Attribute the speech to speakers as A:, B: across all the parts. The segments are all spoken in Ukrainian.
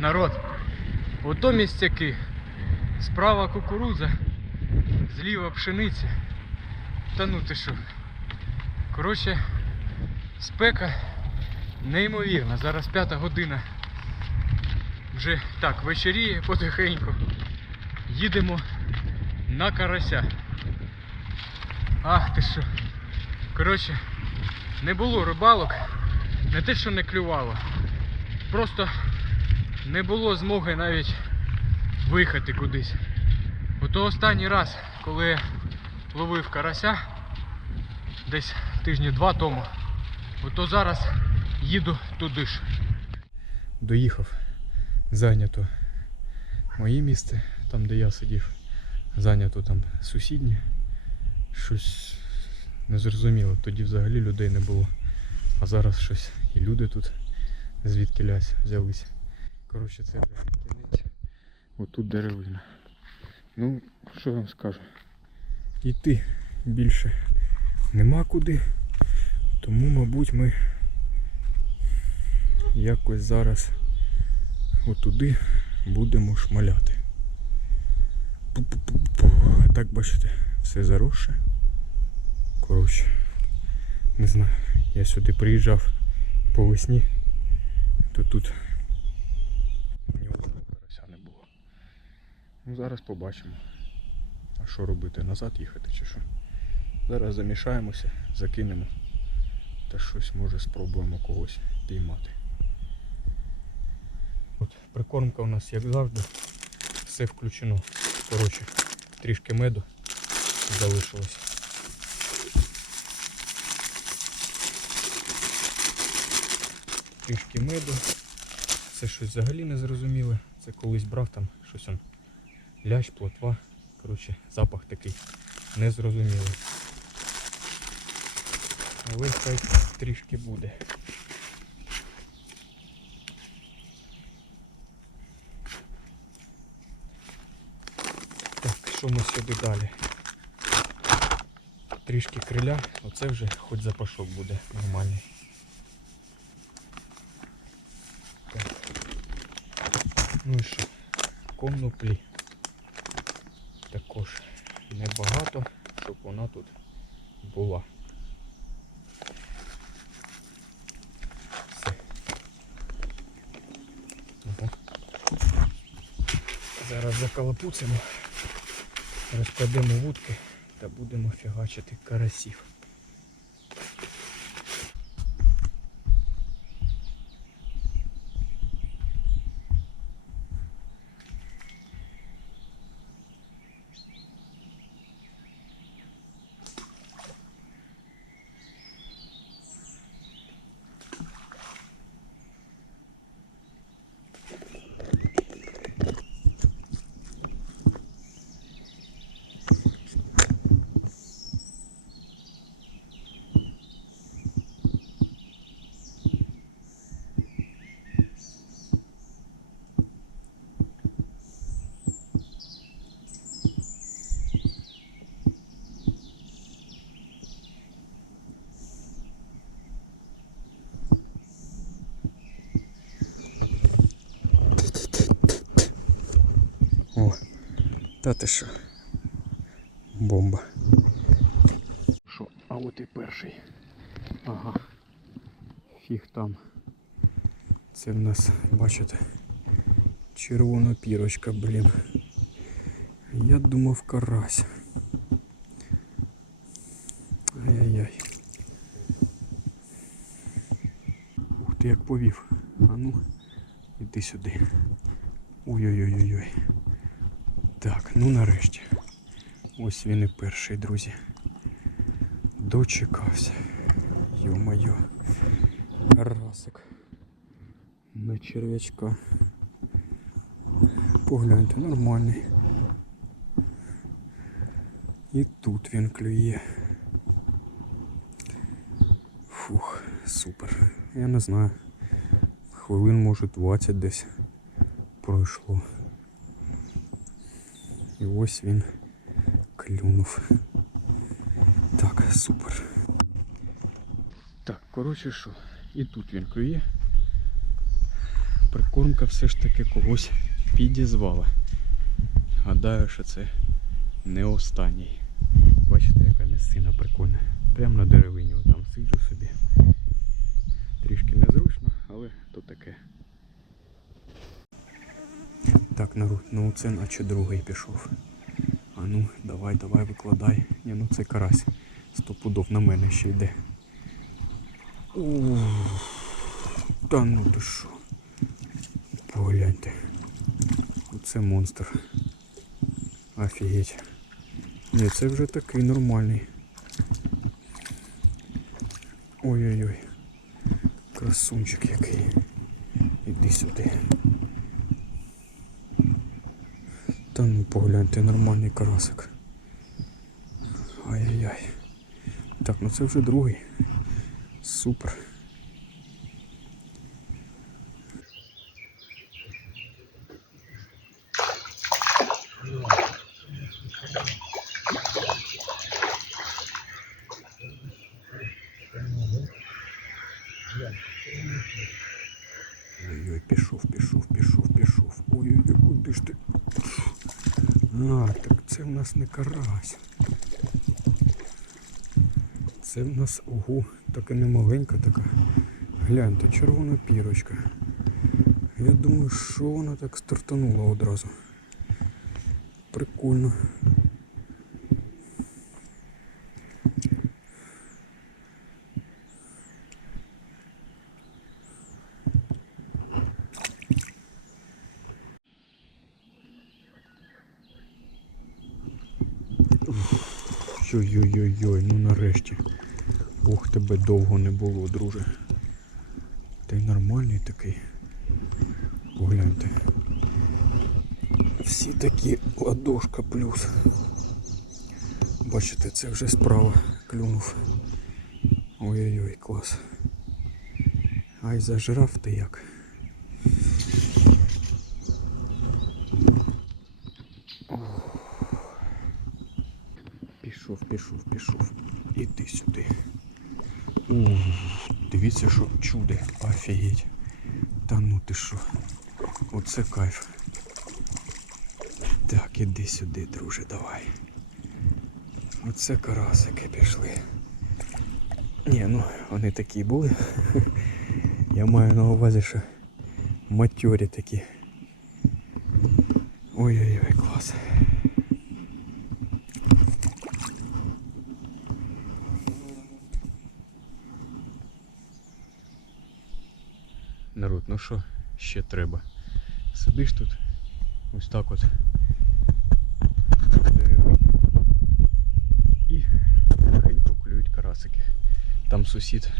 A: народ. Ото місцяки. Справа кукурудза, зліва пшениця. Та ну ти що. Коротше, спека неймовірна. Зараз п'ята година. Вже так, вечеріє потихеньку. Їдемо на карася. Ах ти що. Коротше, не було рибалок, не те, що не клювало. Просто не було змоги навіть виїхати кудись. Ото останній раз, коли ловив карася, десь тижні два тому, ото зараз їду туди ж. Доїхав. Зайнято моє місце, там де я сидів. Зайнято там сусіднє. Щось незрозуміло. Тоді взагалі людей не було. А зараз щось і люди тут звідки лясь взялись. Коротше, це вже кінець. Отут деревина. Ну, що я вам скажу? Йти більше нема куди. Тому, мабуть, ми якось зараз отуди будемо шмаляти. Пу-пу-пу-пу. А так бачите, все заросше. Коротше, не знаю, я сюди приїжджав по весні, то тут ні одного карася не було. Ну зараз побачимо. А що робити? Назад їхати чи що? Зараз замішаємося, закинемо. Та щось може спробуємо когось піймати. От прикормка у нас, як завжди, все включено. Коротше, трішки меду залишилось. Трішки меду. Це щось взагалі не зрозуміле. Це колись брав там щось он. Лящ, плотва. Коротше, запах такий незрозумілий. Але хай трішки буде. Так, що ми сюди далі? Трішки криля, оце вже хоч запашок буде нормальний. Так. Ну і що? Коноплі. Також небагато, щоб вона тут була. Все. Ага. Зараз закалапуцимо, розкладемо вудки та будемо фігачити карасів. О, та ти що? Бомба. Що? А от і перший. Ага. Фіг там. Це в нас, бачите, червона пірочка, блін. Я думав карась. Ай-яй-яй. Ух ти як повів. А ну, іди сюди. Ой-ой-ой-ой. Так, ну нарешті. Ось він і перший, друзі. Дочекався. Йо-моє. Расик. На черв'ячка. Погляньте, нормальний. І тут він клює. Фух, супер. Я не знаю. Хвилин може 20 десь пройшло. І ось він клюнув. Так, супер. Так, коротше що, і тут він клює. прикормка все ж таки когось підізвала. Гадаю, що це не останній. Бачите, яка місцина прикольна. Прямо на деревині там сиджу собі. Трішки незручно, але то таке. Так, народ, ну це наче другий пішов. А ну, давай, давай, викладай. Ні, ну це карась. Сто пудов на мене ще йде. Ух, та ну ти що. Погляньте. Оце монстр. Офігеть. Ні, це вже такий нормальний. Ой-ой-ой. Красунчик який. Іди сюди. Та ну погляньте, нормальний карасик. Ай-яй-яй. Так, ну це вже другий. Супер. Ой-ой, пішов, пішов, пішов, пішов. Ой-ой-ой, куди ж ти? А, так це в нас не карась. Це в нас, ого, така не маленька така. Гляньте, червона пірочка. Я думаю, що вона так стартанула одразу. Прикольно. Ой-ой-ой, ну нарешті. Ох, тебе довго не було, друже. Й нормальний такий. Погляньте. Всі такі ладошка плюс. Бачите, це вже справа клюнув. Ой-ой-ой, клас. Ай, зажрав ти як. Пішов, пішов. Іди сюди. Ух, дивіться, що чуде. Офігеть. Та ну ти що. Оце кайф. Так, іди сюди, друже, давай. Оце карасики пішли. Ні, ну вони такі були. Я маю на увазі, що матьорі такі. Ой-ой-ой, клас. Народ, ну що ще треба? Сидиш тут, ось так от. І тихенько клюють карасики. Там сусід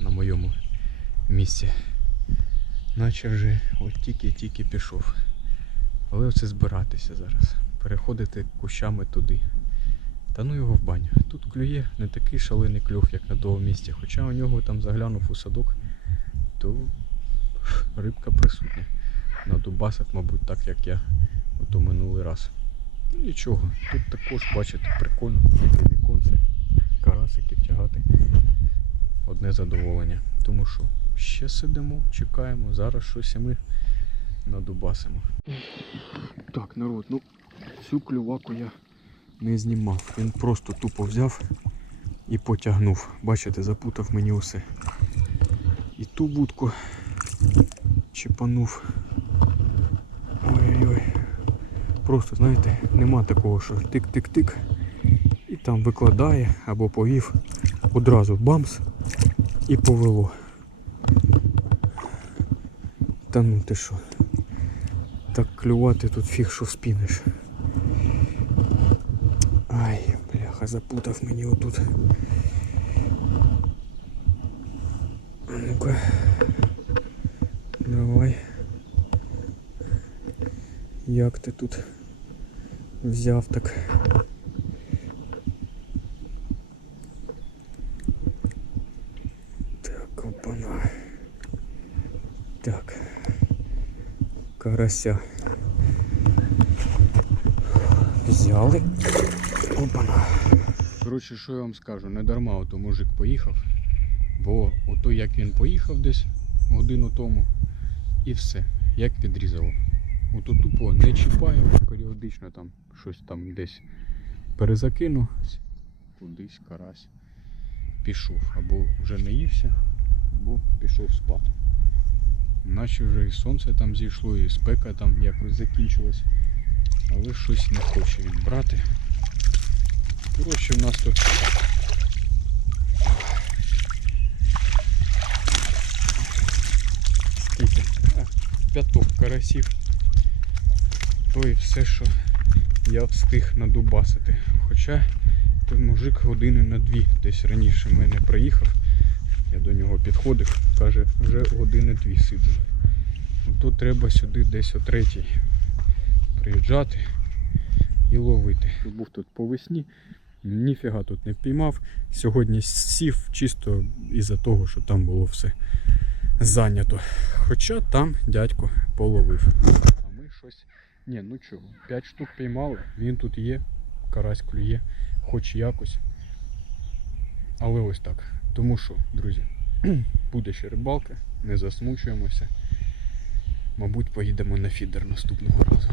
A: на моєму місці. Наче вже от тільки-тільки пішов. Але оце збиратися зараз. Переходити кущами туди. Та ну його в баню. Тут клює не такий шалений клюв, як на того місця. Хоча у нього там заглянув у садок, то рибка присутня. На дубасах, мабуть, так як я ото минулий раз. Ну нічого, тут також, бачите, прикольно, таке віконце, карасики втягати. Одне задоволення. Тому що ще сидимо, чекаємо, зараз щось ми надубасимо. Так, народ, ну цю клюваку я не знімав. Він просто тупо взяв і потягнув. Бачите, запутав мені усе. І ту будку чіпанув. Ой-ой-ой. Просто, знаєте, нема такого, що тик-тик-тик і там викладає або повів. Одразу бамс і повело. Та ну ти що? Так клювати тут фіг що спіниш. Ай, бляха, запутав мені отут. Ну-ка. Давай. Як ти тут взяв так? Так, опана. Так. Карася. Взяли. Опана. Коротше, що я вам скажу, не дарма ото мужик поїхав. Бо ото як він поїхав десь годину тому, І все. Як відрізало. Ото тупо не чіпаю, періодично там щось там десь перезакину, кудись карась пішов. Або вже наївся, або пішов спати. Наче вже і сонце там зійшло, і спека там якось закінчилась. Але щось не хоче він брати. Коротше, в нас тут п'яток карасів. То і все, що я встиг надубасити. Хоча той мужик години на дві десь раніше мене приїхав. Я до нього підходив, каже, вже години дві сиджу. Ото треба сюди десь о третій приїжджати і ловити. Був тут по весні, ніфіга тут не впіймав. Сьогодні сів чисто із-за того, що там було все зайнято. Хоча там дядько половив. Ні, ну чого, 5 штук піймали, він тут є, карась клює, хоч якось. Але ось так. Тому що, друзі, буде ще рибалка, не засмучуємося. Мабуть, поїдемо на фідер наступного разу.